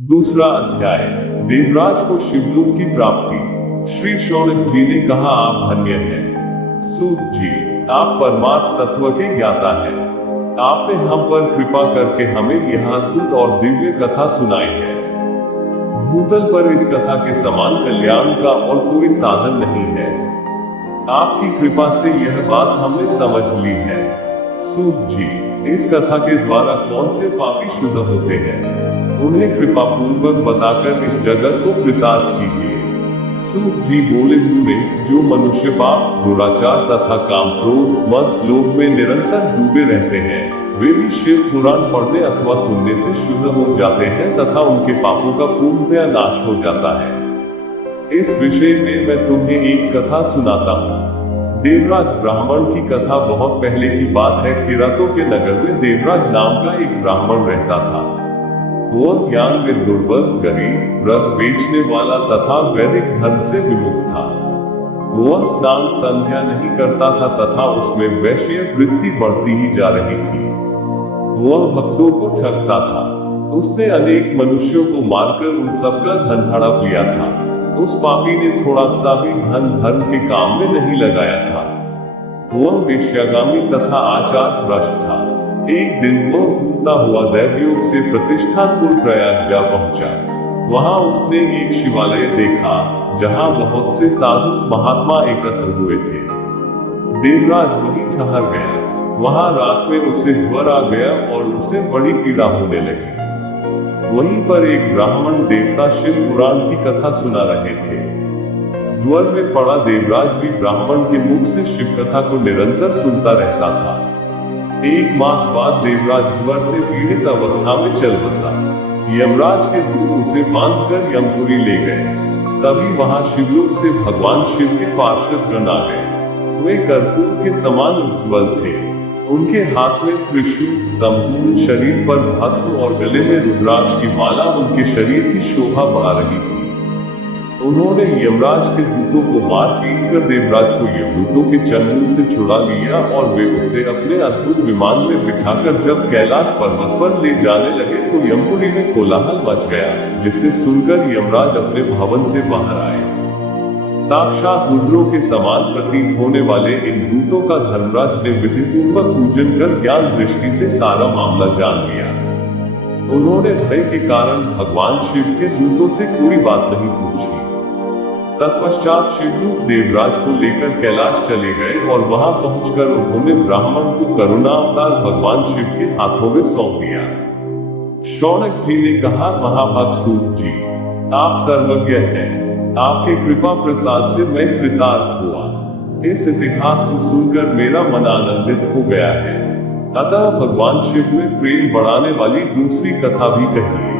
दूसरा अध्याय। देवराज को शिवलोक की प्राप्ति। श्री शौनक जी ने कहा, आप धन्य हैं सूत जी, आप परमार्थ तत्व के ज्ञाता हैं। आपने हम पर कृपा करके हमें यह अद्भुत और दिव्य कथा सुनाई है। भूतल पर इस कथा के समान कल्याण का और कोई साधन नहीं है। आपकी कृपा से यह बात हमने समझ ली है। सूत जी, इस कथा के द्वारा कौन से पापी शुद्ध होते हैं, उन्हें कृपा पूर्वक बताकर इस जगत को कृतार्थ कीजिए। सूत जी बोले, मुने, जो मनुष्य पाप, दुराचार तथा काम, क्रोध, मद, लोभ में निरंतर डूबे रहते हैं, वे भी शिव पुराण पढ़ने अथवा सुनने से शुद्ध हो जाते हैं तथा उनके पापों का पूर्णतया नाश हो जाता है। इस विषय में मैं तुम्हें एक कथा सुनाता हूँ। देवराज ब्राह्मण की कथा बहुत पहले की बात है। किरातों के नगर में देवराज नाम का एक ब्राह्मण रहता था। वह ज्ञान में दुर्बल, गरीब, रस बेचने वाला तथा वैदिक धर्म से विमुख था। वह स्नान संध्या नहीं करता था तथा उसमें वैश्य वृत्ति बढ़ती ही जा रही थी। वह भक्तों को ठगता था। उसने अनेक मनुष्यों को मारकर उन सबका धन हड़प लिया था। उस पापी ने थोड़ा सा भी धन धर्म के काम में नहीं लगाया था। वह वेश्यागामी तथा आचार भ्रष्ट था। एक दिन वह घूमता हुआ दैवयोग से प्रतिष्ठानपुर प्रयाग जा पहुंचा। वहां उसने एक शिवालय देखा जहां बहुत से साधु महात्मा एकत्र हुए थे। देवराज वहीं ठहर गया। वहां रात में उसे ज्वर आ गया और उसे बड़ी पीड़ा होने लगी। वहीं पर एक ब्राह्मण देवता शिव पुराण की कथा सुना रहे थे। ज्वर में पड़ा देवराज भी ब्राह्मण के मुख से शिव कथा को निरंतर सुनता रहता था। एक मास बाद देवराज ज्वर से पीड़ित अवस्था में चल बसा। यमराज के दूत उसे बांधकर यमपुरी ले गए। तभी वहां शिवलोक से भगवान शिव के पार्षद गण आ गए। वे कर्पूर के समान उज्ज्वल थे। उनके हाथ में त्रिशूल, संपूर्ण शरीर पर भस्म और गले में रुद्राक्ष की माला उनके शरीर की शोभा बढ़ा रही थी। उन्होंने यमराज के दूतों को मार पीट कर देवराज को यमदूतों के चंगुल से छुड़ा लिया और वे उसे अपने अद्भुत विमान में बिठाकर जब कैलाश पर्वत पर ले जाने लगे तो यमपुरी में कोलाहल मच गया, जिसे सुनकर यमराज अपने भवन से बाहर आए। साक्षात रुद्रों के समान प्रतीत होने वाले इन दूतों का धर्मराज ने विधिपूर्वक पूजन कर ज्ञान दृष्टि से सारा मामला जान लिया। उन्होंने भय के कारण भगवान शिव के दूतों से कोई बात नहीं पूछी। तत्पश्चात शिवदूत देवराज को लेकर कैलाश चले गए और वहां पहुंचकर उन्होंने ब्राह्मण को करुणा अवतार भगवान शिव के हाथों में सौंप दिया। शौनक जी ने कहा, महाभाग सूत जी, आप सर्वज्ञ हैं। आपके कृपा प्रसाद से मैं कृतार्थ हुआ। इस इतिहास को सुनकर मेरा मन आनंदित हो गया है। अतः भगवान शिव में प्रेम बढ़ाने वाली दूसरी कथा भी कहिए।